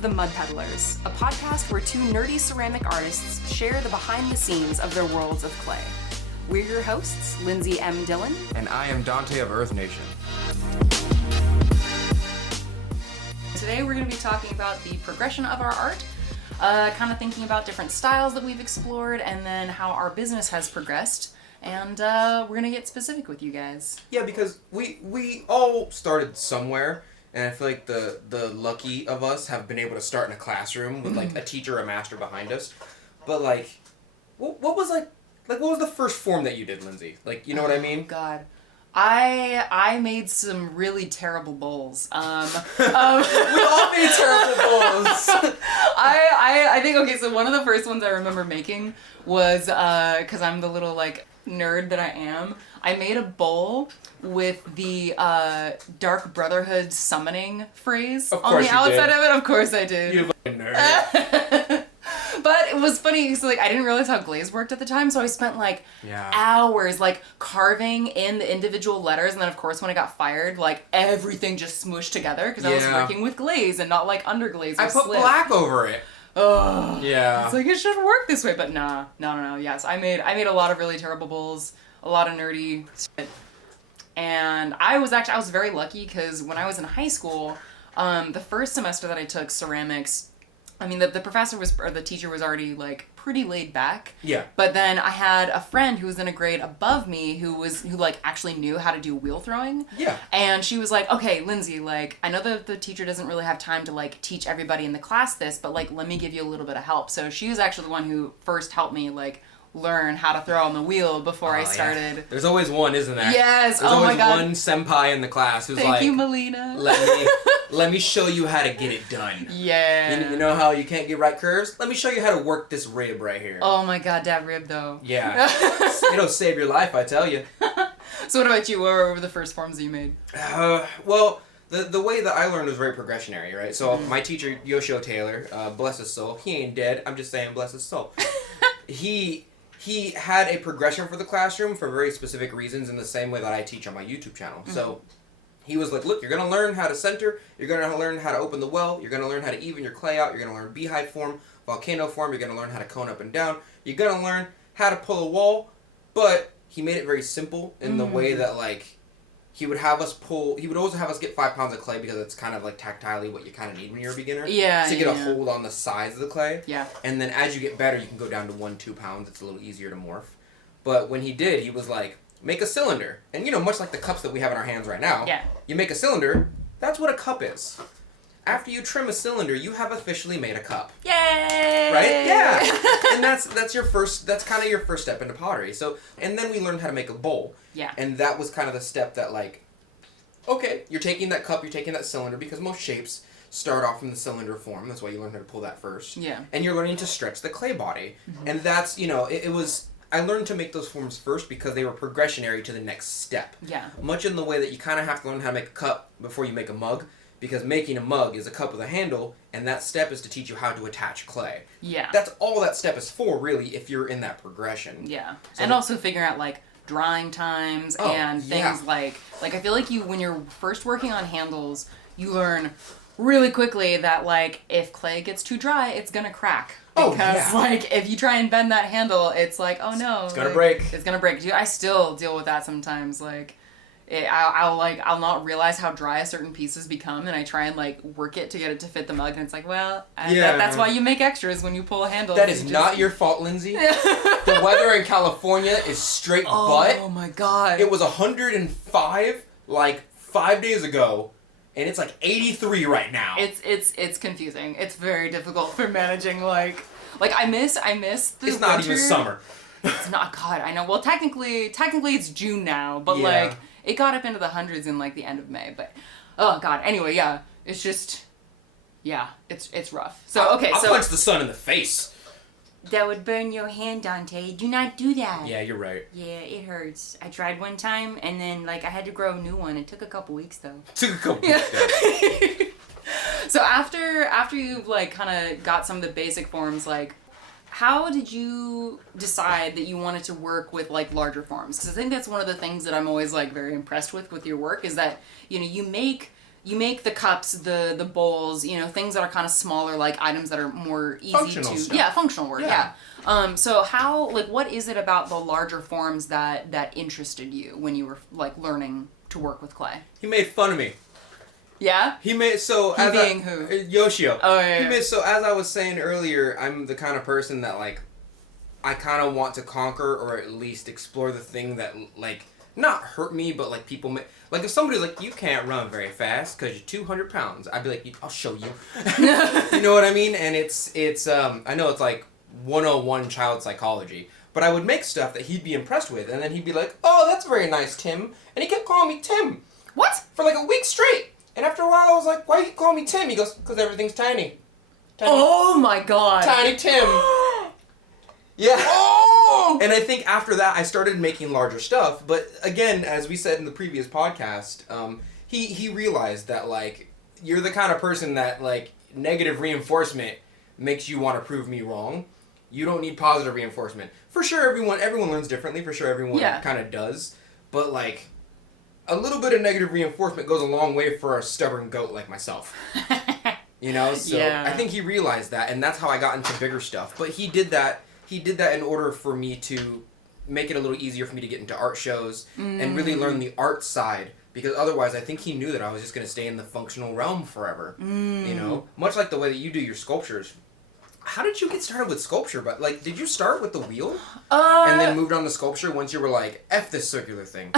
The Mud Peddlers, a podcast where two nerdy ceramic artists share the behind-the-scenes of their worlds of clay. We're your hosts, Lindsey M Dillon. And I am Donte of Earth Nation. Today we're going to be talking about the progression of our art, kind of thinking about different styles that we've explored, and then how our business has progressed. And we're going to get specific with you guys. Yeah, because we all started somewhere. And I feel like the lucky of us have been able to start in a classroom with like a teacher or a master behind us. But like, what was what was the first form that you did, Lindsey? Like, you know what I mean? God. I made some really terrible bowls. We all made terrible bowls. I think, okay, so one of the first ones I remember making was, because I'm the little, like, nerd that I am, I made a bowl with the Dark Brotherhood summoning phrase on the outside of it. Of course I did. You fucking nerd. But it was funny, so like I didn't realize how glaze worked at the time, so I spent like hours like carving in the individual letters, and then of course when I got fired, like everything just smooshed together because I was working with glaze and not like underglaze or I put slip. black over it. Oh. Yeah. It's like it should work this way, but no. Yes, I made a lot of really terrible bowls, a lot of nerdy shit. And I was very lucky because when I was in high school, the first semester that I took ceramics, I mean, the teacher was already, like, pretty laid back. Yeah. But then I had a friend who was in a grade above me who actually knew how to do wheel throwing. Yeah. And she was like, okay, Lindsey, like, I know that the teacher doesn't really have time to, like, teach everybody in the class this, but, like, let me give you a little bit of help. So she was actually the one who first helped me, like, learn how to throw on the wheel before I started. Yeah. There's always one, isn't there? Yes. There's always one senpai in the class who's Thank you, Melina. Let me show you how to get it done. Yeah. You know how you can't get right curves? Let me show you how to work this rib right here. Oh my god, that rib though. Yeah. It'll save your life, I tell you. So what about you? What were the first forms that you made? Well, the way that I learned was very progressionary, right? So my teacher, Yoshio Taylor, bless his soul. He ain't dead. I'm just saying bless his soul. He had a progression for the classroom for very specific reasons in the same way that I teach on my YouTube channel. Mm-hmm. So he was like, look, you're going to learn how to center, you're going to learn how to open the well, you're going to learn how to even your clay out, you're going to learn beehive form, volcano form, you're going to learn how to cone up and down, you're going to learn how to pull a wall, but he made it very simple in the way that, like, he would also have us get 5 pounds of clay because it's kind of like tactilely what you kind of need when you're a beginner. Yeah. To get a hold on the size of the clay. Yeah. And then as you get better, you can go down to 1-2 pounds. It's a little easier to morph. But when he did, he was like, make a cylinder. And much like the cups that we have in our hands right now. Yeah. You make a cylinder, that's what a cup is. After you trim a cylinder, you have officially made a cup. Yay! Right? Yeah. And that's kind of your first step into pottery. So, and then we learned how to make a bowl. Yeah. And that was kind of the step that, like, okay, you're taking that cup, you're taking that cylinder, because most shapes start off from the cylinder form. That's why you learn how to pull that first. Yeah. And you're learning to stretch the clay body. Mm-hmm. And that's, I learned to make those forms first because they were progressionary to the next step. Yeah. Much in the way that you kind of have to learn how to make a cup before you make a mug. Because making a mug is a cup with a handle, and that step is to teach you how to attach clay. Yeah. That's all that step is for, really, if you're in that progression. Yeah. So and also figuring out, like, drying times and things like I feel like when you're first working on handles, you learn really quickly that, like, if clay gets too dry, it's gonna crack. Because, like, if you try and bend that handle, it's like, oh no. It's gonna break. It's gonna break. Dude, I still deal with that sometimes, like... I'll not realize how dry certain pieces become, and I try and, like, work it to get it to fit the mug, and it's like, well, that's why you make extras when you pull a handle. That is not your fault, Lindsey. The weather in California is straight butt. Oh my god. It was 105, like, 5 days ago, and it's, like, 83 right now. It's confusing. It's very difficult for managing, like I miss the It's not winter. Even summer. It's not, God, I know. Well, technically it's June now, but, like... It got up into the hundreds in, like, the end of May, but, oh, God. Anyway, yeah, it's just, it's rough. So, okay, I'll punch the sun in the face. That would burn your hand, Donte. Do not do that. Yeah, you're right. Yeah, it hurts. I tried one time, and then, like, I had to grow a new one. It took a couple weeks, though. Took a couple weeks, though. So, after you've, like, kind of got some of the basic forms, like, how did you decide that you wanted to work with, like, larger forms? Because I think that's one of the things that I'm always, like, very impressed with your work is that, you make you make the cups, the bowls, you know, things that are kind of smaller, like items that are more easy Functional to stuff. yeah, functional work. Yeah. Yeah. So how, like, what is it about the larger forms that interested you when you were like learning to work with clay? He made fun of me. Yeah. He made so He as being who? Yoshio. Oh yeah. He Yeah. made so as I was saying earlier, I'm the kind of person that like I kind of want to conquer or at least explore the thing that like not hurt me, but like people may, like if somebody's like you can't run very fast because you're 200 pounds, I'd be like I'll show you. You know what I mean? And it's I know it's like 101 child psychology, but I would make stuff that he'd be impressed with, and then he'd be like, oh, that's very nice, Tim, and he kept calling me Tim. What? For like a week straight. And after a while, I was like, why do you call me Tim? He goes, because everything's tiny. Oh my god. Tiny Tim. Yeah. Oh! And I think after that, I started making larger stuff. But again, as we said in the previous podcast, he realized that, like, you're the kind of person that, like, negative reinforcement makes you want to prove me wrong. You don't need positive reinforcement. For sure, everyone learns differently. For sure, everyone kind of does. But, like, a little bit of negative reinforcement goes a long way for a stubborn goat like myself. You know? So I think he realized that, and that's how I got into bigger stuff. But he did that in order for me to make it a little easier for me to get into art shows and really learn the art side. Because otherwise, I think he knew that I was just going to stay in the functional realm forever. You know? Much like the way that you do your sculptures. How did you get started with sculpture? But like, did you start with the wheel and then moved on to sculpture once you were like, F this circular thing?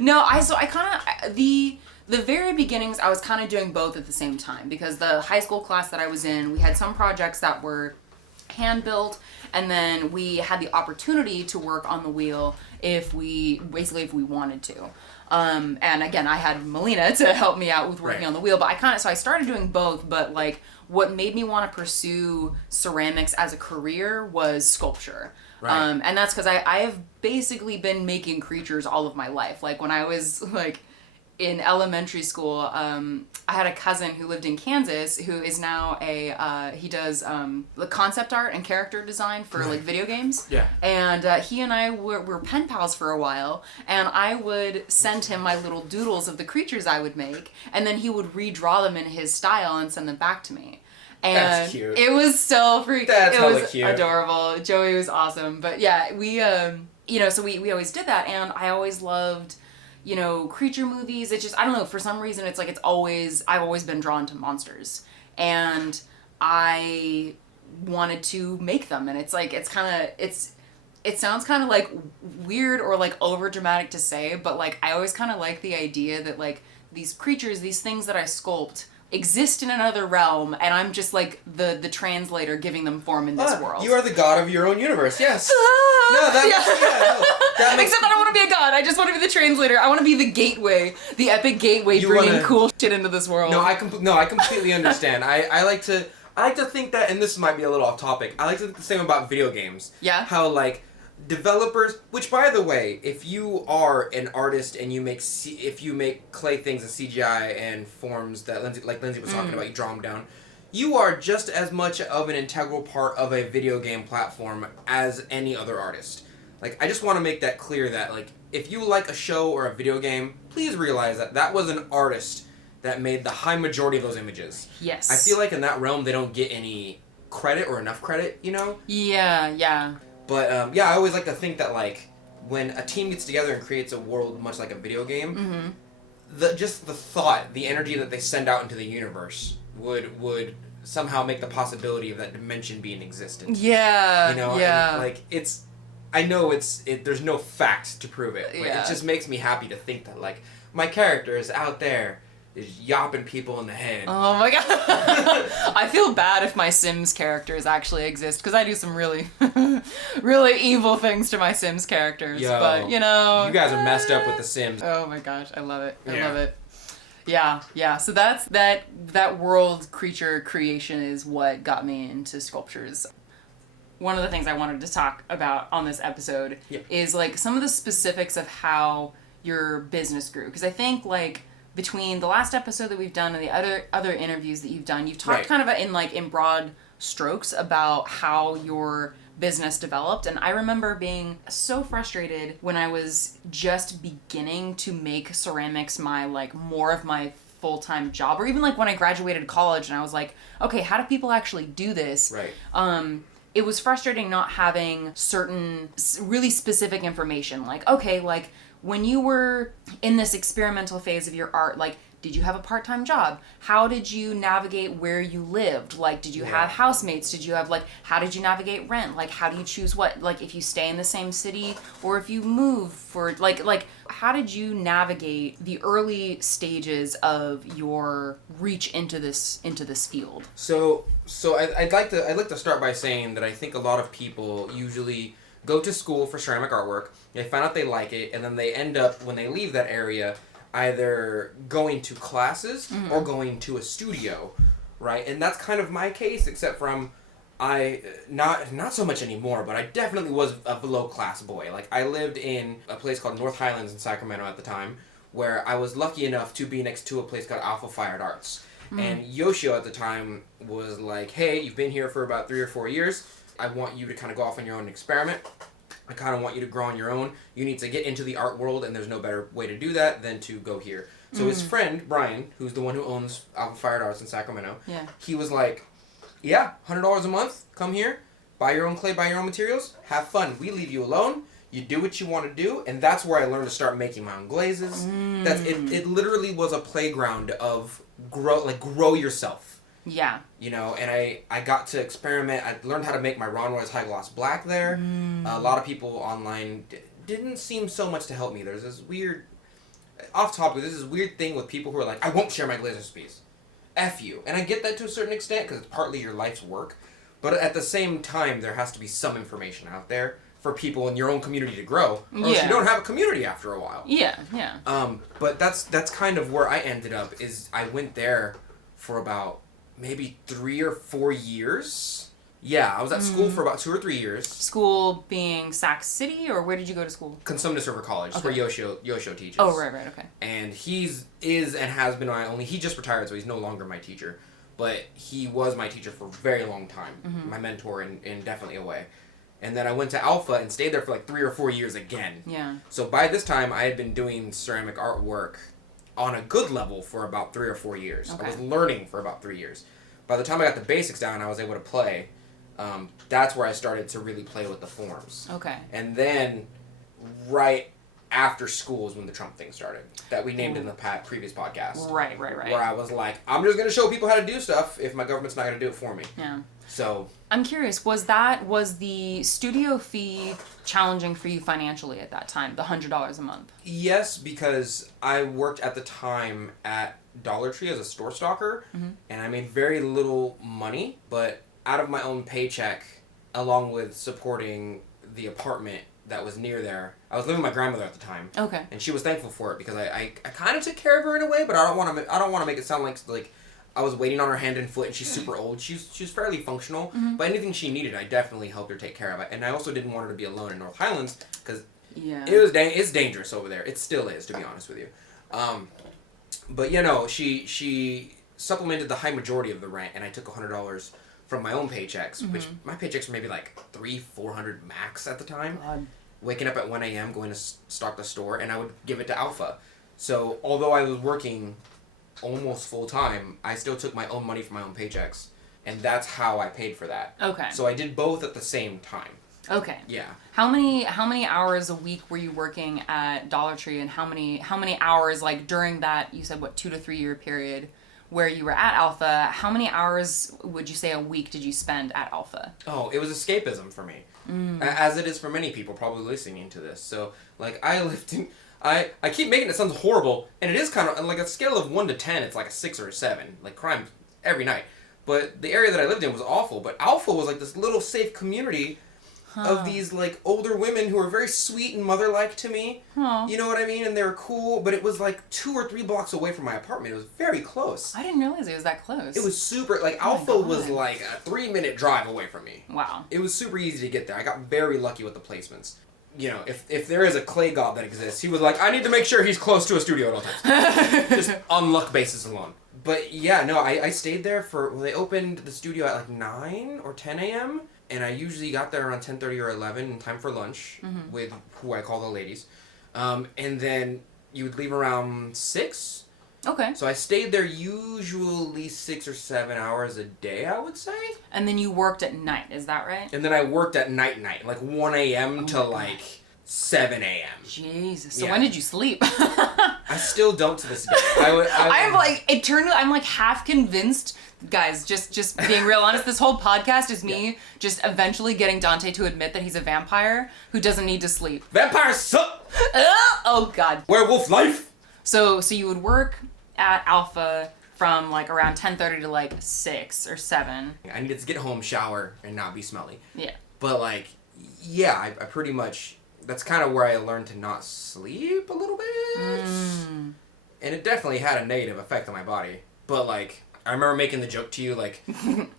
No, I kind of the very beginnings I was kind of doing both at the same time, because the high school class that I was in, we had some projects that were hand built, and then we had the opportunity to work on the wheel if we wanted to. And again, I had Melina to help me out with working on the wheel, but I started doing both, but like what made me want to pursue ceramics as a career was sculpture. Right. And that's because I have basically been making creatures all of my life. Like when I was like in elementary school, I had a cousin who lived in Kansas who is now he does the concept art and character design for like video games. Yeah. And he and I were pen pals for a while, and I would send him my little doodles of the creatures I would make, and then he would redraw them in his style and send them back to me. And that's cute. It was so freaking. That's it was cute. Adorable. Joey was awesome. But yeah, we so we always did that, and I always loved, you know, creature movies. It's just, I don't know, for some reason it's like I've always been drawn to monsters, and I wanted to make them, and it's like it sounds kind of like weird or like over dramatic to say, but like I always kind of like the idea that like these creatures, these things that I sculpt exist in another realm, and I'm just like the translator giving them form in this world. You are the god of your own universe. Yes. Except I don't want to be a god. I just want to be the translator. I want to be the gateway, the epic gateway, bringing cool shit into this world. No, I completely understand. I like to think that, and this might be a little off topic, I like to think the same about video games. Yeah. How like developers, which by the way, if you are an artist and you make clay things in CGI and forms that Lindsey was talking about, you draw them down, you are just as much of an integral part of a video game platform as any other artist. Like, I just want to make that clear that, like, if you like a show or a video game, please realize that was an artist that made the high majority of those images. Yes. I feel like in that realm, they don't get any credit or enough credit, you know? Yeah. But, I always like to think that, like, when a team gets together and creates a world much like a video game, the thought, the energy that they send out into the universe would somehow make the possibility of that dimension being existent. Yeah. You know? Yeah. And, like, I know there's no facts to prove it. But it just makes me happy to think that, like, my character is out there, is yopping people in the head. Oh my god. I feel bad if my Sims characters actually exist, because I do some really, really evil things to my Sims characters. Yo, but, you know. You guys are messed up with the Sims. Oh my gosh, I love it. I love it. Yeah. So that's that world creature creation is what got me into sculptures. One of the things I wanted to talk about on this episode is like some of the specifics of how your business grew, because I think like between the last episode that we've done and the other interviews that you've done, you've talked kind of in broad strokes about how your business developed. And I remember being so frustrated when I was just beginning to make ceramics more of my full-time job, or even like when I graduated college and I was like, okay, how do people actually do this? Right. It was frustrating not having certain really specific information. Like, okay, like when you were in this experimental phase of your art, like, did you have a part-time job? How did you navigate where you lived? Like, did you have housemates? Did you have, like, how did you navigate rent? Like, how do you choose what? Like, if you stay in the same city or if you move for, like, how did you navigate the early stages of your reach into this field? So I'd like to start by saying that I think a lot of people usually go to school for ceramic artwork, they find out they like it, and then they end up, when they leave that area, either going to classes or going to a studio, right? And that's kind of my case, except from not so much anymore, but I definitely was a below class boy. Like, I lived in a place called North Highlands in Sacramento at the time, where I was lucky enough to be next to a place called Alpha Fired Arts. And Yoshio at the time was like, hey, you've been here for about 3 or 4 years. I want you to kind of go off on your own experiment. I kind of want you to grow on your own. You need to get into the art world, and there's no better way to do that than to go here. So his friend, Brian, who's the one who owns Alpha Fired Arts in Sacramento, he was like, yeah, $100 a month, come here, buy your own clay, buy your own materials, have fun. We leave you alone. You do what you want to do, and that's where I learned to start making my own glazes. That's it literally was a playground of grow yourself. Yeah. You know, and I got to experiment. I learned how to make my Ron Roy's high gloss black there. A lot of people online didn't seem so much to help me. There's this weird, off topic, there's this weird thing with people who are like, I won't share my glaze recipes. F you. And I get that to a certain extent because it's partly your life's work. But at the same time, there has to be some information out there for people in your own community to grow. Or else you don't have a community after a while. Yeah. But that's kind of where I ended up, is I went there for about maybe 3 or 4 years. Yeah, I was at school for about 2 or 3 years. School being Sac City, or where did you go to school? Consumnes River College, where Yoshio teaches. Oh, right, okay. And is and has been my only, he just retired, so he's no longer my teacher. But he was my teacher for a very long time. My mentor in definitely a way. And then I went to Alpha and stayed there for like 3 or 4 years again. Yeah. So by this time, I had been doing ceramic artwork on a good level for about 3 or 4 years. Okay. I was learning for about 3 years. By the time I got the basics down, I was able to play. That's where I started to really play with the forms. Okay. And then, right after school is when the Trump thing started, that we named in the previous podcast. Right. Where I was like, I'm just going to show people how to do stuff if my government's not going to do it for me. Yeah. So I'm curious, was the studio fee challenging for you financially at that time, the $100 a month? Yes, because I worked at the time at Dollar Tree as a store stalker, and I made very little money, but out of my own paycheck, along with supporting the apartment that was near there, I was living with my grandmother at the time. Okay. And she was thankful for it because I kind of took care of her in a way, but I don't want to make it sound like I was waiting on her hand and foot, and she's super old. She's fairly functional, but anything she needed, I definitely helped her take care of it. And I also didn't want her to be alone in North Highlands because it's dangerous over there. It still is, to be honest with you. But you know, she supplemented the high majority of the rent, and I took $100 from my own paychecks, which my paychecks were maybe like $300-400 max at the time. God. Waking up at 1 a.m., going to stock the store, and I would give it to Alpha. So although I was working almost full time, I still took my own money from my own paychecks, and that's how I paid for that. Okay. So I did both at the same time. Okay. Yeah. How many hours a week were you working at Dollar Tree, and how many hours, like, during that, you said, what, 2 to 3 year period where you were at Alpha, how many hours would you say a week did you spend at Alpha? Oh, it was escapism for me. As it is for many people probably listening to this. So, like, I lived in... I keep making it sound horrible, and it is kind of, like, a scale of 1 to 10, it's like a 6 or a 7. Like, crime every night. But the area that I lived in was awful. But Alpha was, like, this little safe community of these, like, older women who were very sweet and mother-like to me. You know what I mean? And they were cool, but it was, like, 2 or 3 blocks away from my apartment. It was very close. I didn't realize it was that close. It was super, like, Alpha was, like, a 3-minute drive away from me. Wow. It was super easy to get there. I got very lucky with the placements. You know, if there is a clay god that exists, he was like, I need to make sure he's close to a studio at all times. Just on luck basis alone. But, yeah, no, I stayed there they opened the studio at, like, 9 or 10 a.m., and I usually got there around 10:30 or 11 in time for lunch with who I call the ladies. And then you would leave around 6, Okay. So I stayed there usually 6 or 7 hours a day, I would say. And then you worked at night, is that right? And then I worked at night, like 1 a.m. to like 7 a.m. Jesus. So Yeah. when did you sleep? I still don't to this day. I'm like, I'm like half convinced, guys, just being real honest, this whole podcast is me just eventually getting Donte to admit that he's a vampire who doesn't need to sleep. Vampires suck! Oh, God. Werewolf life! So you would work at Alpha from like around 10:30 to like 6 or 7. I needed to get home, shower, and not be smelly. Yeah. But like, yeah, I pretty much, that's kind of where I learned to not sleep a little bit. And it definitely had a negative effect on my body. But like, I remember making the joke to you, like,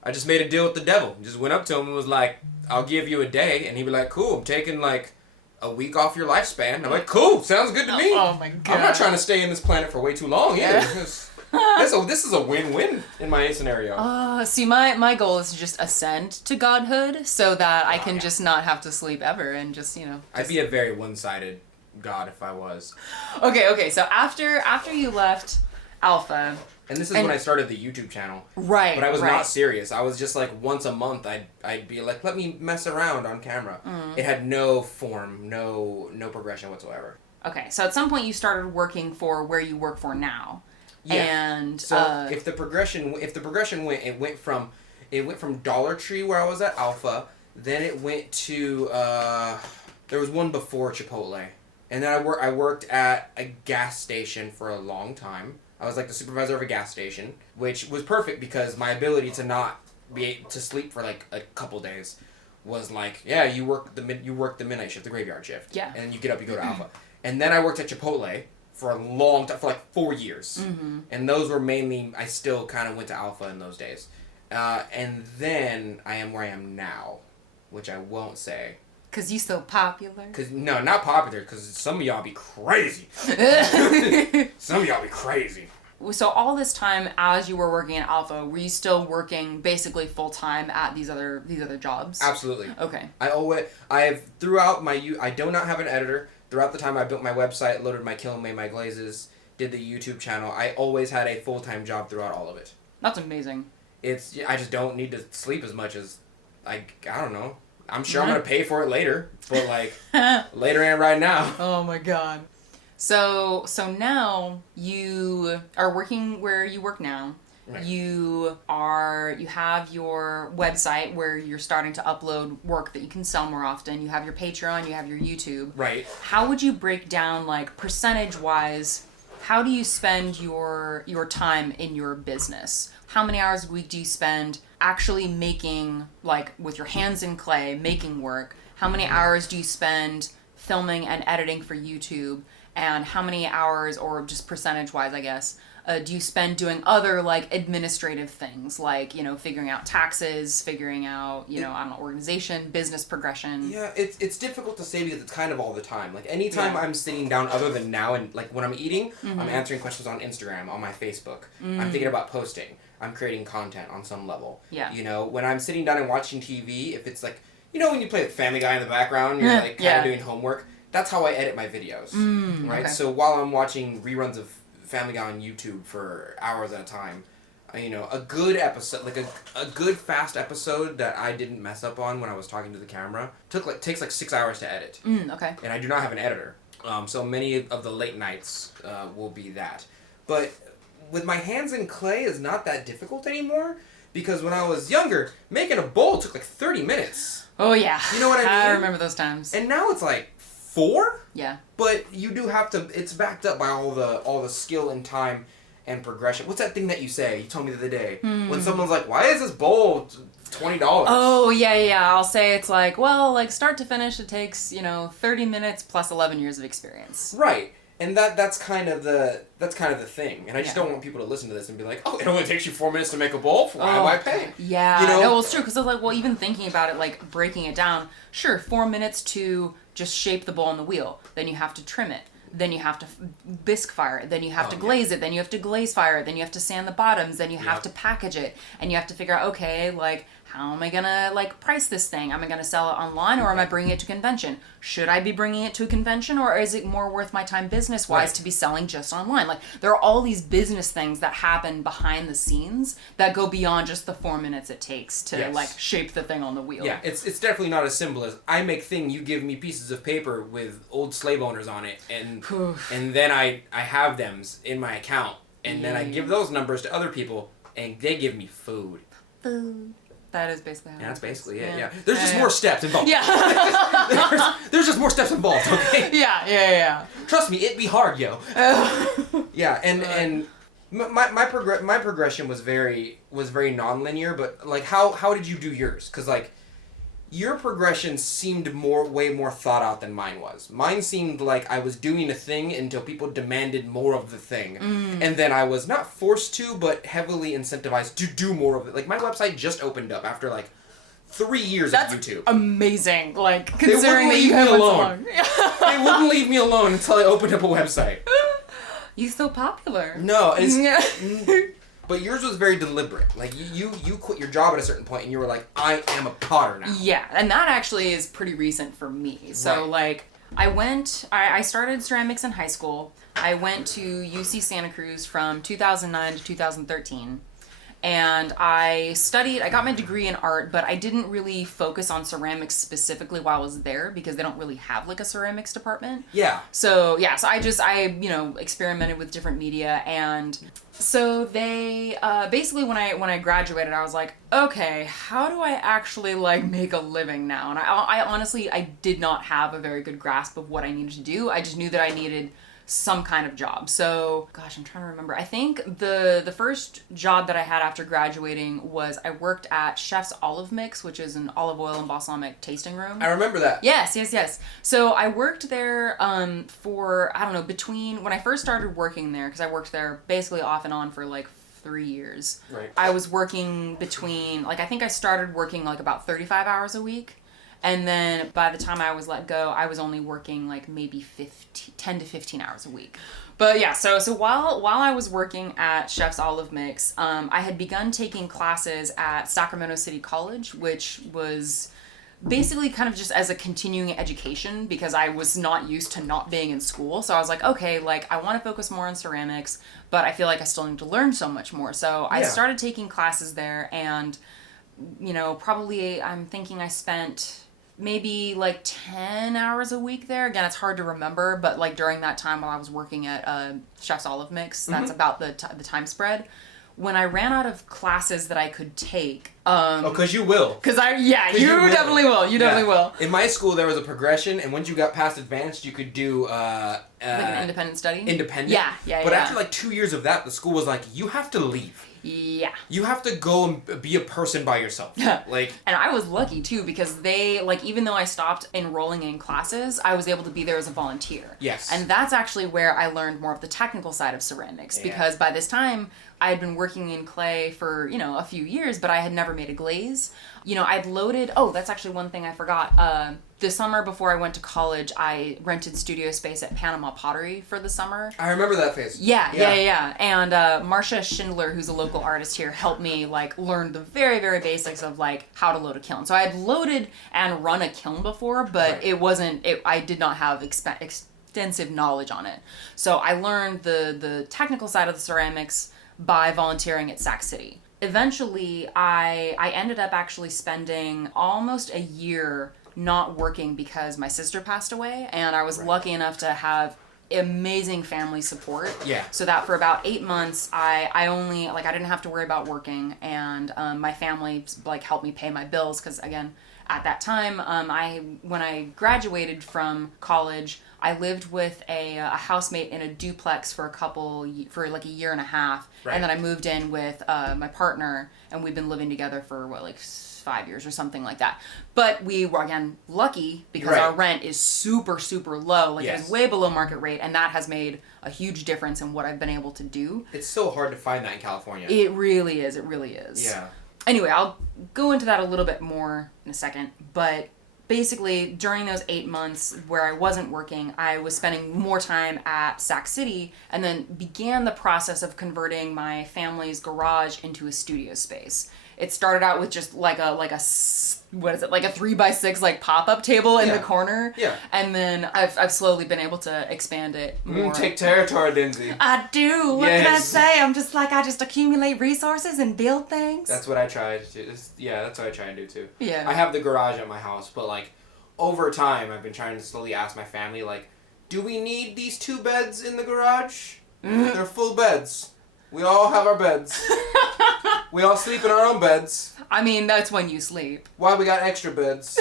I just made a deal with the devil. Just went up to him and was like, I'll give you a day. And he'd be like, cool, I'm taking like a week off your lifespan. And I'm like, cool, sounds good to me. Oh my God. I'm not trying to stay in this planet for way too long either. This is a win-win in my scenario. See, my goal is to just ascend to godhood so that I can just not have to sleep ever and just, I'd be a very one-sided god if I was. Okay, so after you left Alpha... And this is when I started the YouTube channel. Right, But I was not serious. I was just like, once a month, I'd be like, let me mess around on camera. It had no form, no progression whatsoever. Okay, so at some point you started working for where you work for now. Yeah. And so if the progression went, it went from Dollar Tree where I was at Alpha, then it went to there was one before Chipotle, and then I worked at a gas station for a long time. I was like the supervisor of a gas station, which was perfect because my ability to not be able to sleep for like a couple days was like, yeah, you work the midnight shift, the graveyard shift, yeah, and then you get up, you go to Alpha, and then I worked at Chipotle for a long time, for like 4 years. And those were mainly, I still kind of went to Alpha in those days. And then I am where I am now, which I won't say. Because you so popular? No, not popular, because some of y'all be crazy. Some of y'all be crazy. So all this time as you were working at Alpha, were you still working basically full-time at these other jobs? Absolutely. Okay. I do not have an editor. Throughout the time I built my website, loaded my kiln, made my glazes, did the YouTube channel, I always had a full-time job throughout all of it. That's amazing. I just don't need to sleep as much as, I don't know. I'm sure I'm going to pay for it later, but like, later and right now. Oh my God. So now you are working where you work now. Right. You have your website where you're starting to upload work that you can sell more often. You have your Patreon, you have your YouTube. Right. How would you break down, like, percentage-wise, how do you spend your time in your business? How many hours a week do you spend actually making, like, with your hands in clay, making work? How many hours do you spend filming and editing for YouTube? And how many hours, or just percentage-wise, I guess, do you spend doing other, like, administrative things, like, figuring out taxes, figuring out, I don't know, organization, business progression? Yeah, it's difficult to say because it's kind of all the time. Like, anytime I'm sitting down, other than now, and, like, when I'm eating, I'm answering questions on Instagram, on my Facebook. I'm thinking about posting. I'm creating content on some level. Yeah. When I'm sitting down and watching TV, if it's, like, when you play the Family Guy in the background, you're, like, kind of doing homework, that's how I edit my videos, right? Okay. So while I'm watching reruns of Family Guy on YouTube for hours at a time, a good episode, like a good fast episode that I didn't mess up on when I was talking to the camera, takes like 6 hours to edit. Okay. And I do not have an editor, so many of the late nights will be that. But with my hands in clay is not that difficult anymore, because when I was younger, making a bowl took like 30 minutes. Oh yeah. You know what I mean? I remember those times. And now it's like 4? Yeah. But you do have to, it's backed up by all the skill and time and progression. What's that thing that you say? You told me the other day. When someone's like, why is this bowl $20? Oh, yeah. I'll say it's like, well, like, start to finish, it takes, 30 minutes plus 11 years of experience. Right. And that's kind of the thing. And I just don't want people to listen to this and be like, oh, it only takes you 4 minutes to make a bowl? Why do I pay? Yeah. No, well, it's true. Because, like, well, even thinking about it, like, breaking it down, sure, 4 minutes to just shape the bowl on the wheel. Then you have to trim it. Then you have to bisque fire it. Then you have to glaze it. Then you have to glaze fire it. Then you have to sand the bottoms. Then you have to package it. And you have to figure out, okay, like, how am I gonna like price this thing? Am I gonna sell it online, or am I bringing it to convention? Should I be bringing it to a convention, or is it more worth my time business wise to be selling just online? Like, there are all these business things that happen behind the scenes that go beyond just the 4 minutes it takes to like shape the thing on the wheel. Yeah, it's definitely not as simple as I make thing, you give me pieces of paper with old slave owners on it, and then I have them in my account, and then I give those numbers to other people, and they give me food. That is basically how that's basically it, yeah. There's just more steps involved. Yeah. there's just more steps involved, okay? Yeah. Trust me, it be hard, yo. Yeah, and my progression was very non-linear, but like how did you do yours? Because like your progression seemed way more thought out than mine was. Mine seemed like I was doing a thing until people demanded more of the thing. And then I was not forced to, but heavily incentivized to do more of it. Like, my website just opened up after, like, 3 years of YouTube. Amazing. Like, considering that you have went so long. They wouldn't leave me alone until I opened up a website. You're so popular. No, but yours was very deliberate. Like, you quit your job at a certain point, and you were like, I am a potter now. Yeah, and that actually is pretty recent for me. So, like, I started ceramics in high school. I went to UC Santa Cruz from 2009 to 2013. And I got my degree in art, but I didn't really focus on ceramics specifically while I was there because they don't really have like a ceramics department. Yeah. So I experimented with different media, and so they basically when I graduated, I was like, okay, how do I actually like make a living now? And I honestly did not have a very good grasp of what I needed to do. I just knew that I needed some kind of job. So, gosh, I'm trying to remember. I think the first job that I had after graduating was I worked at Chef's Olive Mix, which is an olive oil and balsamic tasting room. I remember that. Yes. So I worked there for, I don't know, between when I first started working there, because I worked there basically off and on for like 3 years. Right. I was working between, like, I think I started working like about 35 hours a week. And then by the time I was let go, I was only working like maybe 10 to 15 hours a week. But yeah, so while I was working at Chef's Olive Mix, I had begun taking classes at Sacramento City College, which was basically kind of just as a continuing education because I was not used to not being in school. So I was like, okay, like I want to focus more on ceramics, but I feel like I still need to learn so much more. So I started taking classes there, and probably I'm thinking I spent maybe like 10 hours a week there. Again, it's hard to remember, but like during that time while I was working at Chef's Olive Mix, that's about the time spread. When I ran out of classes that I could take, because you will. Because you definitely will. You definitely will. In my school, there was a progression, and once you got past advanced, you could do like an independent study. Independent. Yeah. But after like 2 years of that, the school was like, you have to leave. Yeah. You have to go and be a person by yourself. Like, and I was lucky too because they, like, even though I stopped enrolling in classes, I was able to be there as a volunteer. Yes. And that's actually where I learned more of the technical side of ceramics because by this time I had been working in clay for, a few years, but I had never made a glaze. I'd loaded, that's actually one thing I forgot. The summer before I went to college, I rented studio space at Panama Pottery for the summer. I remember that phase. Yeah. And Marcia Schindler, who's a local artist here, helped me like learn the very, very basics of like how to load a kiln. So I had loaded and run a kiln before, but I did not have extensive knowledge on it. So I learned the technical side of the ceramics by volunteering at Sac City. Eventually, I ended up actually spending almost a year not working because my sister passed away, and I was lucky enough to have amazing family support. Yeah. So that for about 8 months, I only, like, I didn't have to worry about working, and my family, like, helped me pay my bills, because, again, at that time, when I graduated from college, I lived with a housemate in a duplex for like a year and a half, and then I moved in with my partner, and we've been living together for 5 years or something like that. But we were, again, lucky because our rent is super, super low. Like, it's way below market rate, and that has made a huge difference in what I've been able to do. It's so hard to find that in California. It really is. It really is. Yeah. Anyway, I'll go into that a little bit more in a second, but basically, during those 8 months where I wasn't working, I was spending more time at Sac City, and then began the process of converting my family's garage into a studio space. it started out with just like a what is it, like a 3x6 like pop-up table in the corner. Yeah. And then I've slowly been able to expand it more. Take territory, Lindsey. I do. What can I say? I'm just like, I just accumulate resources and build things. That's what I try to do. That's what I try and do too. Yeah. I have the garage at my house, but like over time I've been trying to slowly ask my family, like, do we need these 2 beds in the garage? They're full beds. We all have our beds. We all sleep in our own beds. I mean, that's when you sleep. Why we got extra beds?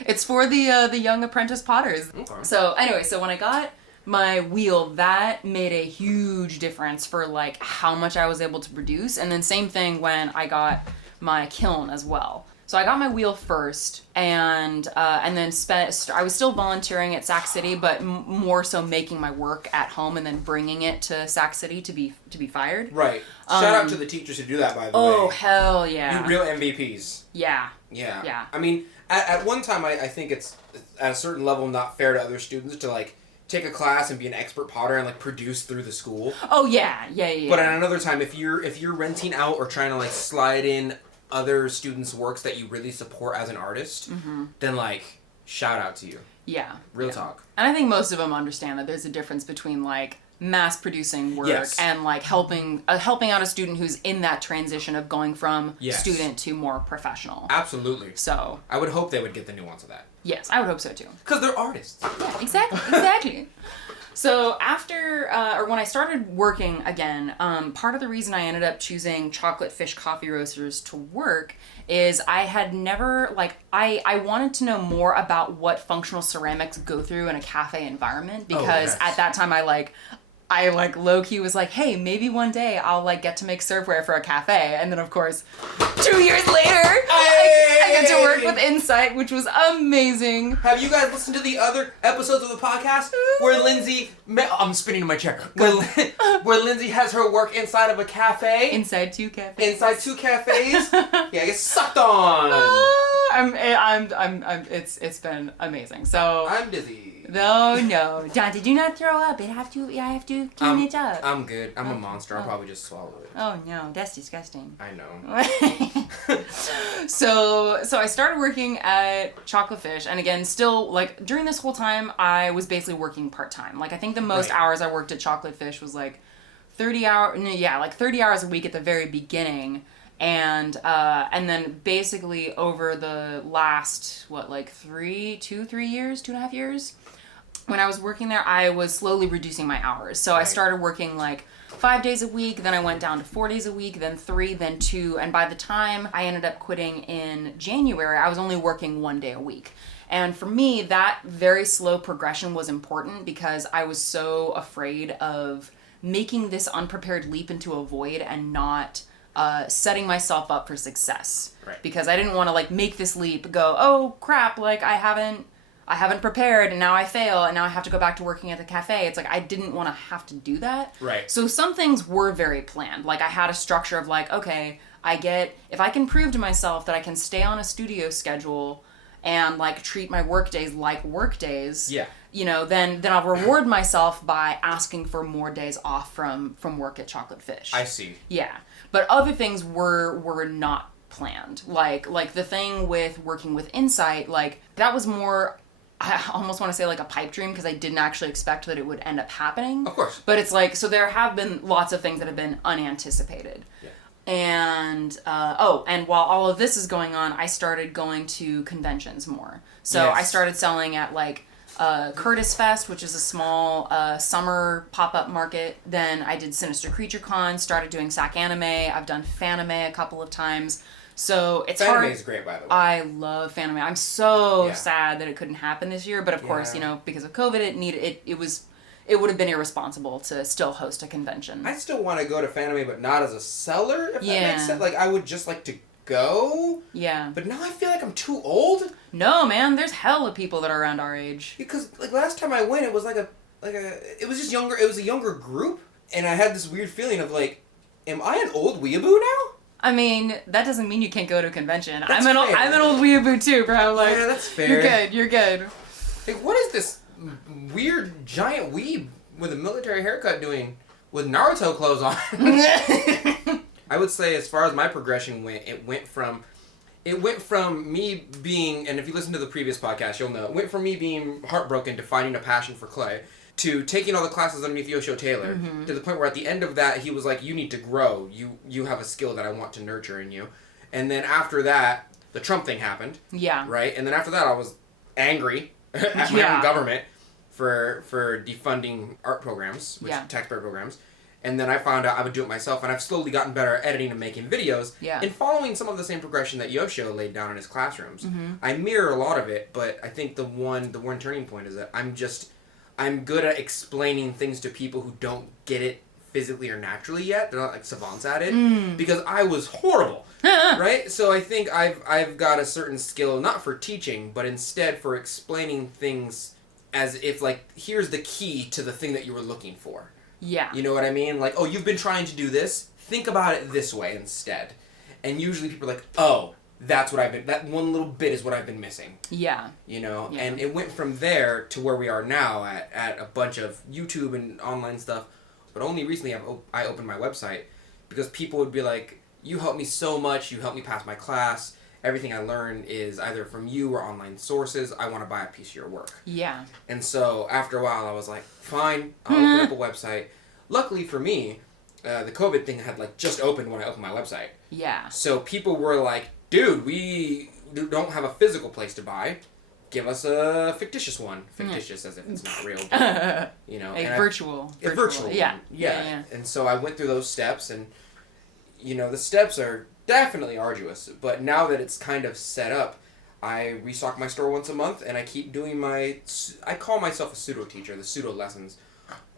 It's for the young apprentice potters. Okay. So anyway, so when I got my wheel, that made a huge difference for like how much I was able to produce. And then same thing when I got my kiln as well. So I got my wheel first, and then I was still volunteering at Sac City, but more so making my work at home and then bringing it to Sac City to be fired. Right. Shout out to the teachers who do that, by the way. Oh, hell yeah. You real MVPs. Yeah. Yeah. Yeah. I mean, at one time, I think it's at a certain level not fair to other students to like take a class and be an expert potter and like produce through the school. Oh yeah. But at another time, if you're renting out or trying to like slide in other students' works that you really support as an artist, then like shout out to you. Yeah. Real talk. And I think most of them understand that there's a difference between like mass producing work and like helping out a student who's in that transition of going from student to more professional. Absolutely. So I would hope they would get the nuance of that. Yes, I would hope so too. Because they're artists. Yeah, exactly. So after, or when I started working again, part of the reason I ended up choosing Chocolate Fish Coffee Roasters to work is I had never, like, I wanted to know more about what functional ceramics go through in a cafe environment, because at that time I low-key was like, hey, maybe one day I'll like get to make serveware for a cafe. And then of course, 2 years later, I got to work with Insight, which was amazing. Have you guys listened to the other episodes of the podcast where Lindsey, I'm spinning in my chair, where Lindsey has her work inside of a cafe? Inside 2 cafes. Inside 2 cafes? Yeah, get sucked on. It's been amazing. So I'm dizzy. No, Donte, do not throw up. I have to clean it up. I'm good. I'm a monster. I'll probably just swallow it. Oh no, that's disgusting. I know. So I started working at Chocolate Fish, and again, still like during this whole time, I was basically working part-time. Like I think the most hours I worked at Chocolate Fish was like 30 hours a week at the very beginning. And then basically over the last, 2.5 years, when I was working there, I was slowly reducing my hours. So I started working like 5 days a week, then I went down to 4 days a week, then 3, then 2. And by the time I ended up quitting in January, I was only working 1 day a week. And for me, that very slow progression was important because I was so afraid of making this unprepared leap into a void and not setting myself up for success. Right. Because I didn't want to like make this leap, go, oh crap, like I haven't prepared and now I fail and now I have to go back to working at the cafe. It's like I didn't want to have to do that. Right. So some things were very planned. Like I had a structure of like, okay, if I can prove to myself that I can stay on a studio schedule and like treat my work days like work days. Yeah. You know, then I'll reward myself by asking for more days off from work at Chocolate Fish. I see. Yeah. But other things were not planned. Like the thing with working with Insight, like that was more, I almost want to say like a pipe dream because I didn't actually expect that it would end up happening. Of course. But it's like, so there have been lots of things that have been unanticipated. Yeah. And, and while all of this is going on, I started going to conventions more. So I started selling at like Curtis Fest, which is a small summer pop-up market. Then I did Sinister Creature Con, started doing SAC Anime. I've done Fanime a couple of times. So it's hard. Fanime is great, by the way. I love Fanime. I'm so sad that it couldn't happen this year, but of course, because of COVID, it would have been irresponsible to still host a convention. I still want to go to Fanime, but not as a seller, if that makes sense. Like, I would just like to go. Yeah. But now I feel like I'm too old. No, man, there's hella people that are around our age. Because like last time I went, it was it was just younger. It was a younger group, and I had this weird feeling of like, am I an old weeaboo now? I mean, that doesn't mean you can't go to a convention. That's I'm an old weeaboo too, bro. Like, yeah, that's fair. You're good. Like, what is this weird giant weeb with a military haircut doing with Naruto clothes on? I would say as far as my progression went, it went from me being, and if you listen to the previous podcast, you'll know, it went from me being heartbroken to finding a passion for clay, to taking all the classes underneath Yoshio Taylor, to the point where at the end of that, he was like, you need to grow. You have a skill that I want to nurture in you. And then after that, the Trump thing happened. Yeah. Right? And then after that, I was angry at my own government for defunding art programs, taxpayer programs. And then I found out I would do it myself, and I've slowly gotten better at editing and making videos, and following some of the same progression that Yoshio laid down in his classrooms. I mirror a lot of it, but I think the one turning point is that I'm good at explaining things to people who don't get it physically or naturally yet. They're not like savants at it, because I was horrible, right? So I think I've got a certain skill, not for teaching, but instead for explaining things as if, like, here's the key to the thing that you were looking for. Yeah. You know what I mean? Like, oh, you've been trying to do this? Think about it this way instead. And usually people are like, oh, that one little bit is what I've been missing. Yeah. You know? Yeah. And it went from there to where we are now at a bunch of YouTube and online stuff. But only recently I opened my website because people would be like, you helped me so much, you helped me pass my class. Everything I learned is either from you or online sources. I want to buy a piece of your work. Yeah. And so after a while, I was like, fine, I'll open up a website. Luckily for me, the COVID thing had like just opened when I opened my website. Yeah. So people were like, dude, we don't have a physical place to buy. Give us a fictitious one. Fictitious as if it's not real. But, you know. A virtual. A virtual. Yeah. And so I went through those steps, and, you know, the steps are definitely arduous, but now that it's kind of set up, I restock my store once a month, and I keep doing I call myself a pseudo teacher, the pseudo lessons,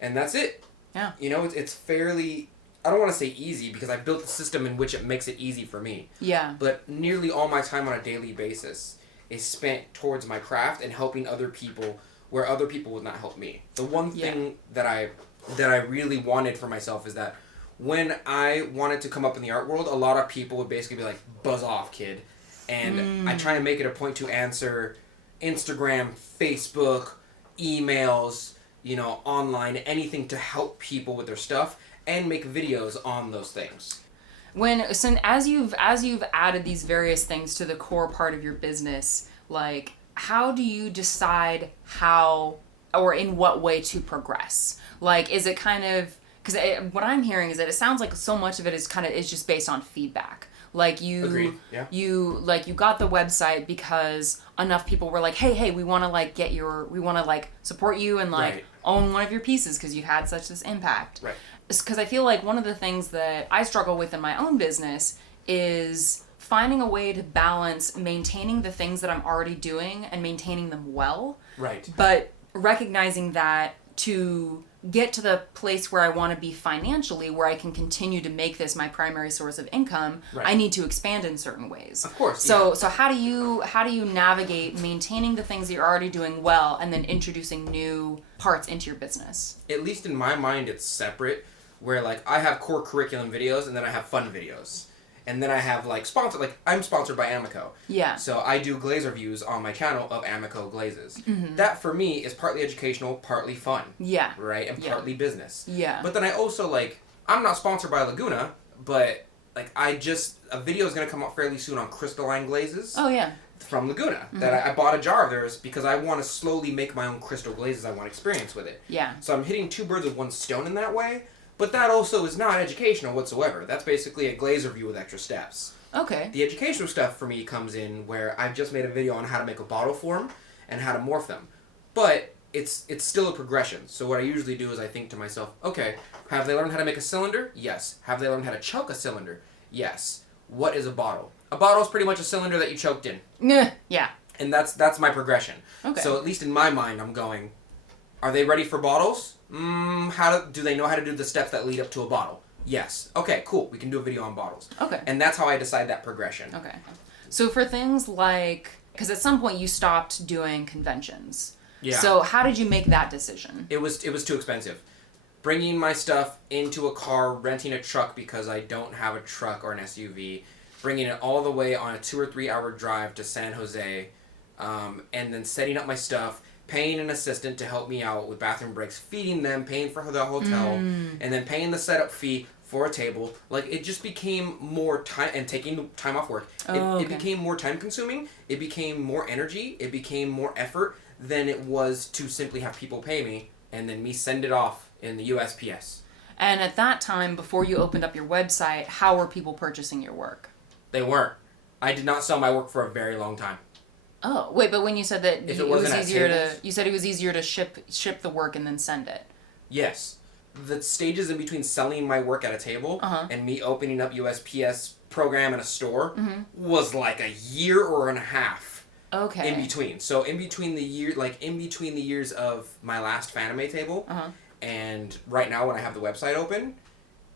and that's it. Yeah. You know, it's fairly, I don't want to say easy, because I built a system in which it makes it easy for me. Yeah. But nearly all my time on a daily basis is spent towards my craft and helping other people where other people would not help me. The one thing that I really wanted for myself is that when I wanted to come up in the art world, a lot of people would basically be like, buzz off, kid. And I try and make it a point to answer Instagram, Facebook, emails, you know, online, anything to help people with their stuff and make videos on those things. As you've added these various things to the core part of your business, like, how do you decide how or in what way to progress? Like, is it kind of, because what I'm hearing is that it sounds like so much of it is just based on feedback. Like you got the website because enough people were like, hey, we want to support you and own one of your pieces because you've had such this impact. Right. Because I feel like one of the things that I struggle with in my own business is finding a way to balance maintaining the things that I'm already doing and maintaining them well. Right. But recognizing that to get to the place where I want to be financially, where I can continue to make this my primary source of income, I need to expand in certain ways. Of course. So how do you navigate maintaining the things that you're already doing well and then introducing new parts into your business? At least in my mind, it's separate, where like I have core curriculum videos and then I have fun videos. And then I have I'm sponsored by Amico. Yeah. So I do glaze reviews on my channel of Amico glazes. Mm-hmm. That for me is partly educational, partly fun. Yeah. Right? And partly business. Yeah. But then I also I'm not sponsored by Laguna, but a video is going to come out fairly soon on crystalline glazes. Oh yeah. From Laguna. Mm-hmm. That I bought a jar of theirs because I want to slowly make my own crystal glazes. I want experience with it. Yeah. So I'm hitting two birds with one stone in that way. But that also is not educational whatsoever. That's basically a glaze review with extra steps. Okay. The educational stuff for me comes in where I've just made a video on how to make a bottle form and how to morph them. But it's still a progression. So what I usually do is I think to myself, okay, have they learned how to make a cylinder? Yes. Have they learned how to choke a cylinder? Yes. What is a bottle? A bottle is pretty much a cylinder that you choked in. Yeah. And that's my progression. Okay. So at least in my mind, I'm going, are they ready for bottles? Do they know how to do the steps that lead up to a bottle? Yes. Okay, cool. We can do a video on bottles. Okay. And that's how I decide that progression. Okay. So for things because at some point you stopped doing conventions. Yeah. So how did you make that decision? It was too expensive. Bringing my stuff into a car, renting a truck because I don't have a truck or an SUV, bringing it all the way on a 2 or 3 hour drive to San Jose, and then setting up my stuff, paying an assistant to help me out with bathroom breaks, feeding them, paying for the hotel, and then paying the setup fee for a table. Like, it just became more time, and taking time off work. It became more time consuming. It became more energy. It became more effort than it was to simply have people pay me and then me send it off in the USPS. And at that time, before you opened up your website, how were people purchasing your work? They weren't. I did not sell my work for a very long time. Oh, wait, but when you said that If it was easier to ship the work and then send it. Yes. The stages in between selling my work at a table and me opening up USPS program in a store was like a year or and a half. Okay. In between. So in between the years of my last Fanime table and right now when I have the website open,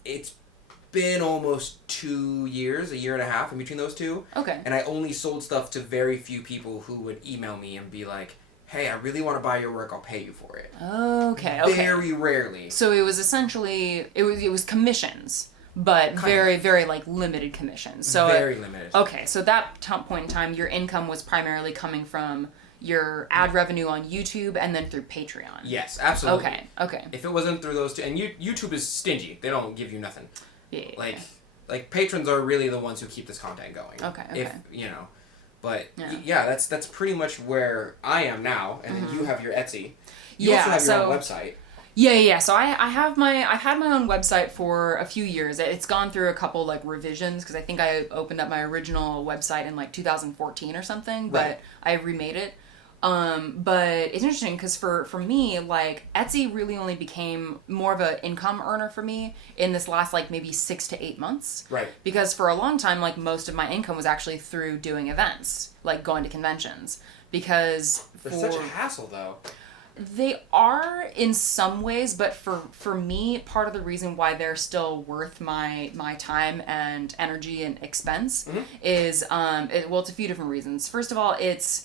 it's been almost 2 years, a year and a half in between those two. Okay. And I only sold stuff to very few people who would email me and be like, hey, I really want to buy your work, I'll pay you for it. Okay. Very rarely. So it was essentially, it was commissions, but very, very like limited commissions. So very limited. Okay, so that point in time, your income was primarily coming from your ad revenue on YouTube and then through Patreon. Yes, absolutely. Okay. If it wasn't through those two, and YouTube is stingy, they don't give you nothing. Yeah. Like patrons are really the ones who keep this content going. Okay. If but that's pretty much where I am now, and then you have your Etsy. You also have your own website. Yeah. So I've had my own website for a few years. It's gone through a couple like revisions because I think I opened up my original website in like 2014 or something, but I remade it. But it's interesting because for me, like Etsy really only became more of an income earner for me in this last like maybe 6 to 8 months. Right. Because for a long time, like most of my income was actually through doing events, like going to conventions. Because they're such a hassle though. They are in some ways, but for me, part of the reason why they're still worth my time and energy and expense is it's a few different reasons. First of all, it's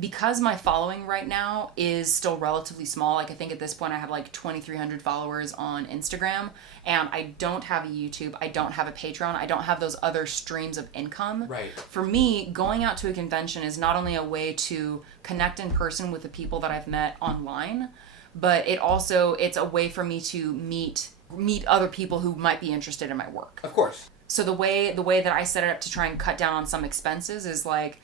because my following right now is still relatively small. Like I think at this point I have like 2,300 followers on Instagram, and I don't have a YouTube, I don't have a Patreon, I don't have those other streams of income. Right. For me, going out to a convention is not only a way to connect in person with the people that I've met online, but it's a way for me to meet other people who might be interested in my work. Of course. So the way that I set it up to try and cut down on some expenses is like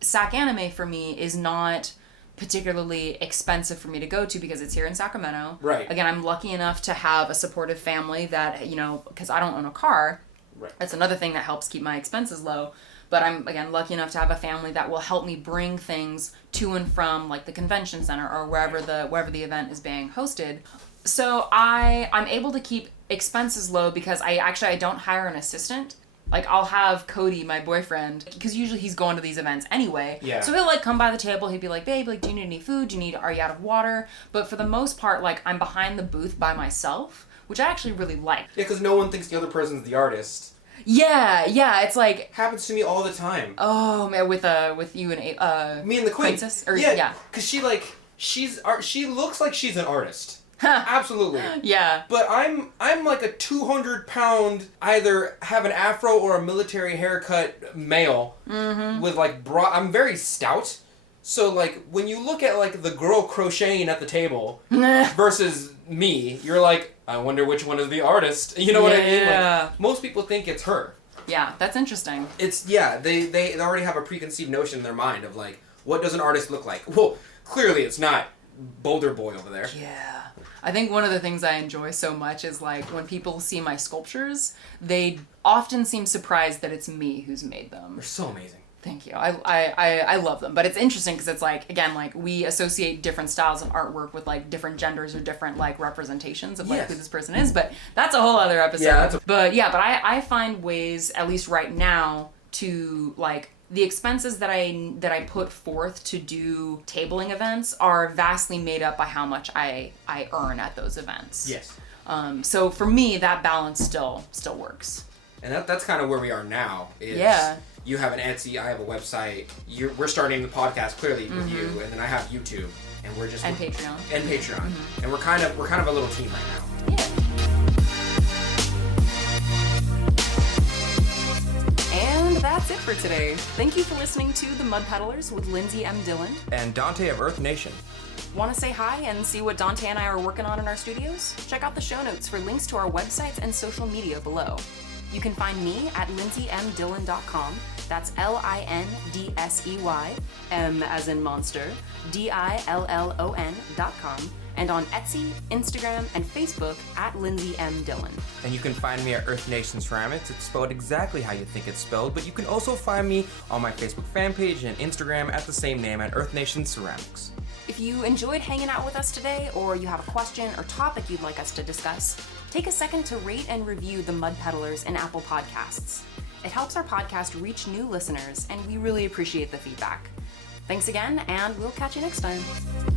SAC Anime for me is not particularly expensive for me to go to because it's here in Sacramento. Right. Again, I'm lucky enough to have a supportive family that, because I don't own a car. Right. That's another thing that helps keep my expenses low. But I'm, again, lucky enough to have a family that will help me bring things to and from like the convention center or wherever the event is being hosted. So I'm able to keep expenses low because I don't hire an assistant. Like I'll have Cody, my boyfriend, because usually he's going to these events anyway. Yeah. So he'll like come by the table. He'd be like, "Babe, like, do you need any food? Are you out of water?" But for the most part, like I'm behind the booth by myself, which I actually really like. Yeah, because no one thinks the other person's the artist. Yeah. It's like happens to me all the time. Oh man, with you and me and the queen. Princess, or because she looks like she's an artist. Absolutely. Yeah. But I'm like a 200-pound, either have an afro or a military haircut male with like I'm very stout. So like when you look at like the girl crocheting at the table versus me, you're like, I wonder which one is the artist. You know what I mean? Like, most people think it's her. Yeah, that's interesting. They already have a preconceived notion in their mind of like, what does an artist look like? Well, clearly it's not Boulder Boy over there. Yeah. I think one of the things I enjoy so much is like when people see my sculptures, they often seem surprised that it's me who's made them. They're so amazing. Thank you. I love them. But it's interesting because it's like, again, like we associate different styles of artwork with like different genders or different like representations of like who this person is. But that's a whole other episode. Yeah, but I find ways, at least right now, to like the expenses that I put forth to do tabling events are vastly made up by how much I earn at those events. Yes. So for me, that balance still works. And that's kind of where we are now. You have an Etsy, I have a website. We're starting the podcast clearly with you, and then I have YouTube, and we're just Patreon. And we're kind of a little team right now. Yeah. And that's it for today. Thank you for listening to The Mud Peddlers with Lindsey M Dillon and Donte of Earth Nation. Want to say hi and see what Donte and I are working on in our studios? Check out the show notes for links to our websites and social media below. You can find me at lindseymdillon.com. That's LINDSEY, M as in monster, DILLON.com, and on Etsy, Instagram, and Facebook at Lindsey M Dillon. And you can find me at Earth Nation Ceramics. It's spelled exactly how you think it's spelled, but you can also find me on my Facebook fan page and Instagram at the same name at Earth Nation Ceramics. If you enjoyed hanging out with us today, or you have a question or topic you'd like us to discuss, take a second to rate and review the Mud Peddlers in Apple Podcasts. It helps our podcast reach new listeners, and we really appreciate the feedback. Thanks again, and we'll catch you next time.